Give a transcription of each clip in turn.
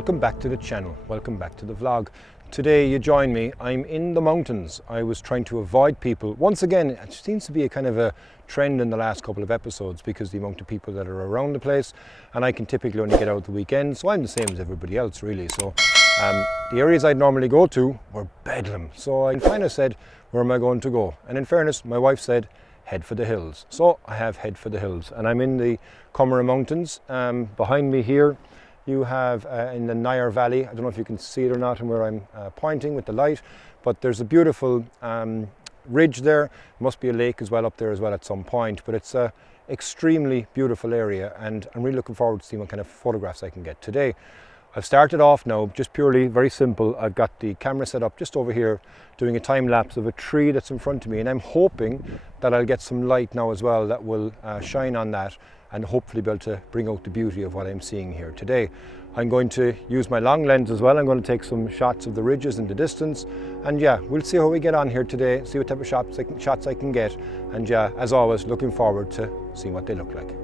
Welcome back to the channel, welcome back to the vlog. Today you join me, I'm in the mountains. I was trying to avoid people. Once again, it seems to be a kind of a trend in the last couple of episodes because the amount of people that are around the place, and I can typically only get out the weekend, so I'm the same as everybody else really. So the areas I'd normally go to were bedlam. So I kind of said, where am I going to go? And in fairness, my wife said, head for the hills. So I have head for the hills, and I'm in the Comeragh Mountains. Behind me here, you have in the Nire Valley, I don't know if you can see it or not and where I'm pointing with the light, but there's a beautiful ridge there. Must be a lake as well up there as well at some point, but it's a extremely beautiful area, and I'm really looking forward to seeing what kind of photographs I can get today. I've started off now just purely very simple. I've got the camera set up just over here doing a time lapse of a tree that's in front of me, and I'm hoping that I'll get some light now as well that will shine on that and hopefully be able to bring out the beauty of what I'm seeing here today. I'm going to use my long lens as well. I'm going to take some shots of the ridges in the distance, and yeah, we'll see how we get on here today, see what type of shots I can get, and yeah, as always, looking forward to seeing what they look like.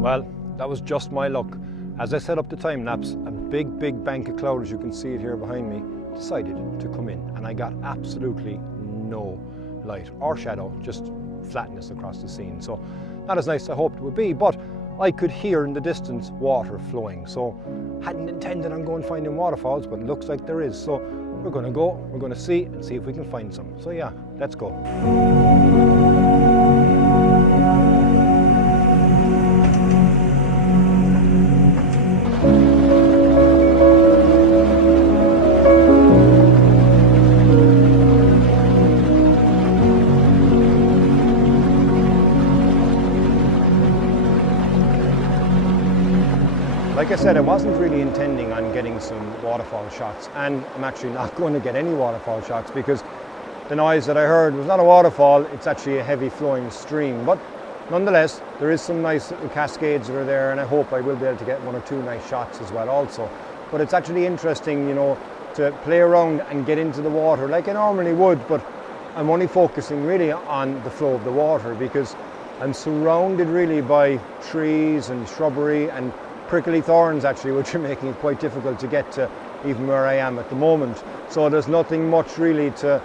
Well, that was just my luck. As I set up the time lapse, a big bank of cloud, as you can see it here behind me, decided to come in, and I got absolutely no light or shadow, just flatness across the scene. So not as nice as I hoped it would be, but I could hear in the distance water flowing. So hadn't intended on going finding waterfalls, but it looks like there is. So we're going to go, we're going to see and see if we can find some. So yeah, let's go. Like I said, I wasn't really intending on getting some waterfall shots, and I'm actually not going to get any waterfall shots because the noise that I heard was not a waterfall, it's actually a heavy flowing stream. But nonetheless, there is some nice little cascades that are there, and I hope I will be able to get one or two nice shots as well also. But it's actually interesting, you know, to play around and get into the water like I normally would, but I'm only focusing really on the flow of the water because I'm surrounded really by trees and shrubbery and prickly thorns actually, which are making it quite difficult to get to even where I am at the moment. So there's nothing much really to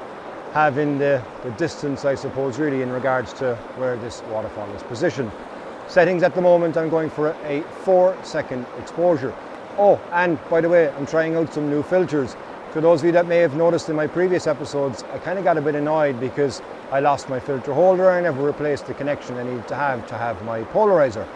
have in the distance, I suppose, really in regards to where this waterfall is positioned. Settings at the moment, I'm going for a 4-second exposure. Oh, and by the way, I'm trying out some new filters. For those of you that may have noticed in my previous episodes, I kind of got a bit annoyed because I lost my filter holder. I never replaced the connection I needed to have my polarizer.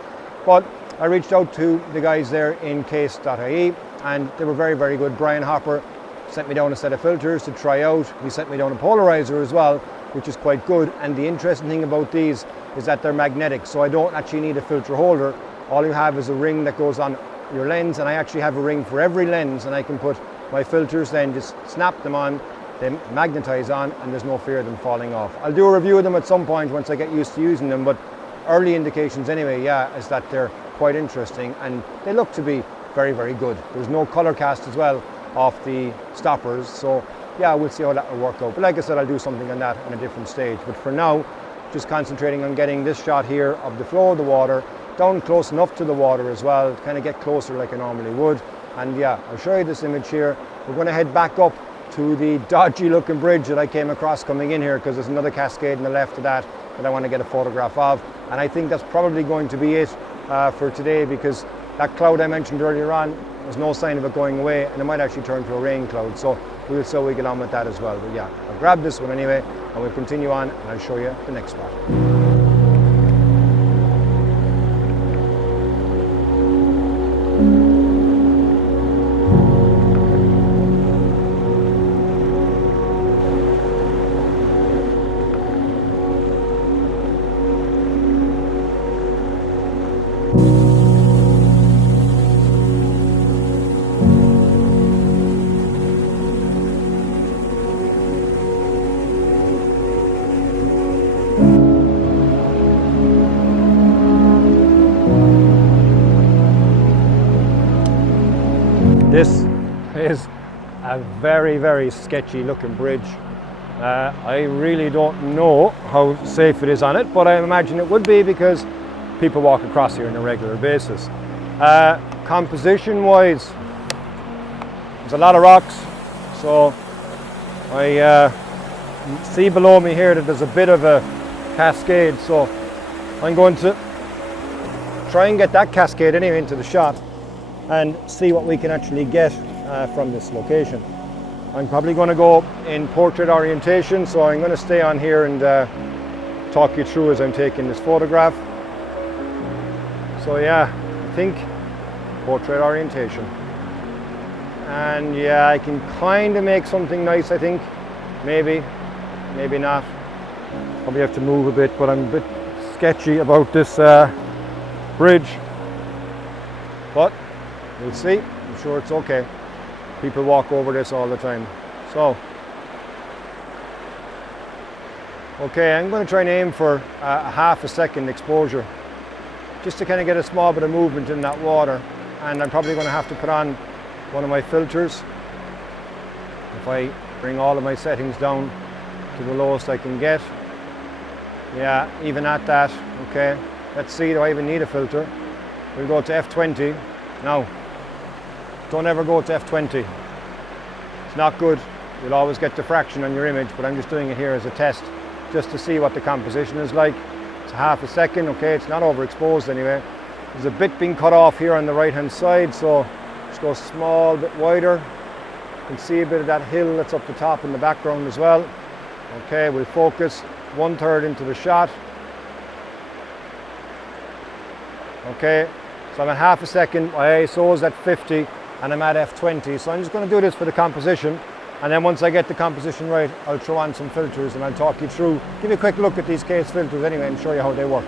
But I reached out to the guys there in case.ie, and they were very good. Brian Hopper sent me down a set of filters to try out. He sent me down a polarizer as well, which is quite good. And the interesting thing about these is that they're magnetic, so I don't actually need a filter holder. All you have is a ring that goes on your lens, and I actually have a ring for every lens, and I can put my filters, then just snap them on, they magnetize on, and there's no fear of them falling off. I'll do a review of them at some point once I get used to using them, but early indications anyway, yeah, is that they're quite interesting and they look to be very good. There's no color cast as well off the stoppers, so yeah, we'll see how that will work out. But like I said, I'll do something on that on a different stage. But for now, just concentrating on getting this shot here of the flow of the water, down close enough to the water as well, to kind of get closer like I normally would. And yeah, I'll show you this image here. We're going to head back up to the dodgy looking bridge that I came across coming in here, because there's another cascade on the left of that I want to get a photograph of. And I think that's probably going to be it for today, because that cloud I mentioned earlier on, there's no sign of it going away, and it might actually turn to a rain cloud. So we'll see how we get on with that as well. But yeah, I'll grab this one anyway, and we'll continue on, and I'll show you the next spot. very, very sketchy looking bridge. I really don't know how safe it is on it, but I imagine it would be because people walk across here on a regular basis. Composition wise, there's a lot of rocks, so I see below me here that there's a bit of a cascade, so I'm going to try and get that cascade anyway into the shot and see what we can actually get from this location. I'm probably going to go in portrait orientation, so I'm going to stay on here and talk you through as I'm taking this photograph. So yeah, I think portrait orientation. And yeah, I can kind of make something nice, I think. Maybe not. Probably have to move a bit, but I'm a bit sketchy about this bridge. But we'll see. I'm sure it's okay. People walk over this all the time. So, okay, I'm going to try and aim for a half a second exposure, just to kind of get a small bit of movement in that water. And I'm probably going to have to put on one of my filters. If I bring all of my settings down to the lowest I can get. Yeah, even at that, okay. Let's see, do I even need a filter? We'll go to F20. Now, don't ever go to F20. It's not good. You'll always get diffraction on your image, but I'm just doing it here as a test, just to see what the composition is like. It's half a second, okay, it's not overexposed anyway. There's a bit being cut off here on the right hand side, so just go small bit wider. You can see a bit of that hill that's up the top in the background as well. Okay, we'll focus 1/3 into the shot. Okay, so I'm at half a second, my ISO is at 50 and I'm at F20, so I'm just going to do this for the composition, and then once I get the composition right, I'll throw on some filters and I'll talk you through, give you a quick look at these case filters anyway and show you how they work.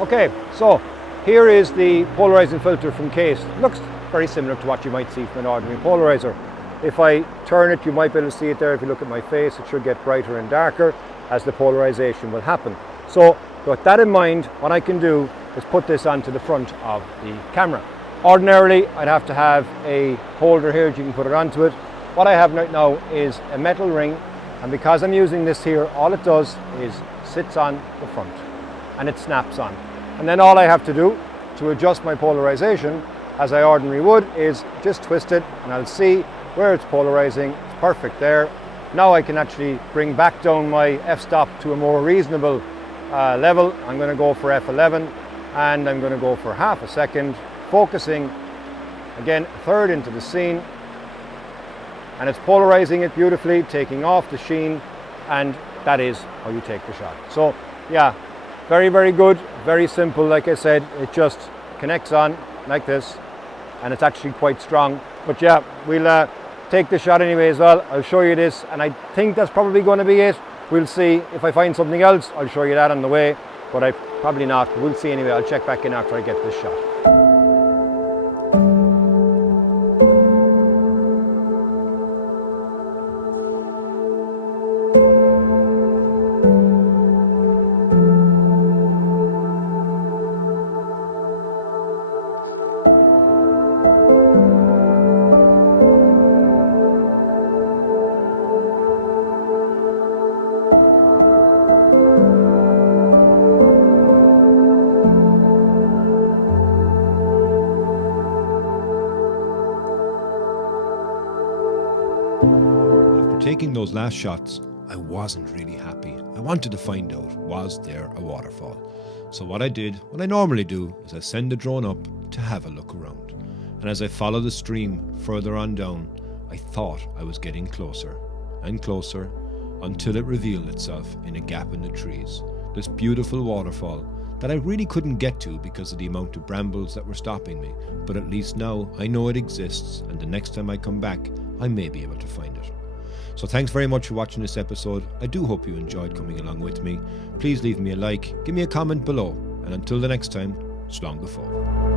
Okay, so here is the polarizing filter from Case. It looks very similar to what you might see from an ordinary polarizer. If I turn it, you might be able to see it there. If you look at my face, it should get brighter and darker as the polarization will happen. So with that in mind, what I can do is put this onto the front of the camera. Ordinarily, I'd have to have a holder here that you can put it onto it. What I have right now is a metal ring, and because I'm using this here, all it does is sits on the front and it snaps on. And then all I have to do to adjust my polarization, as I ordinarily would, is just twist it and I'll see where it's polarizing. It's perfect there. Now I can actually bring back down my f-stop to a more reasonable level. I'm going to go for F11 and I'm going to go for half a second, focusing again 1/3 into the scene, and it's polarizing it beautifully, taking off the sheen, and that is how you take the shot. So yeah, very, very good, very simple. Like I said, it just connects on like this and it's actually quite strong. But yeah, we'll take the shot anyway as well. I'll show you this, and I think that's probably going to be it. We'll see. If I find something else, I'll show you that on the way, but I probably not. We'll see anyway. I'll check back in after I get this shot. Taking those last shots, I wasn't really happy. I wanted to find out, was there a waterfall? So what I did, what I normally do, is I send the drone up to have a look around. And as I follow the stream further on down, I thought I was getting closer and closer until it revealed itself in a gap in the trees. This beautiful waterfall that I really couldn't get to because of the amount of brambles that were stopping me. But at least now I know it exists, and the next time I come back, I may be able to find it. So thanks very much for watching this episode. I do hope you enjoyed coming along with me. Please leave me a like, give me a comment below, and until the next time, slán go fóill.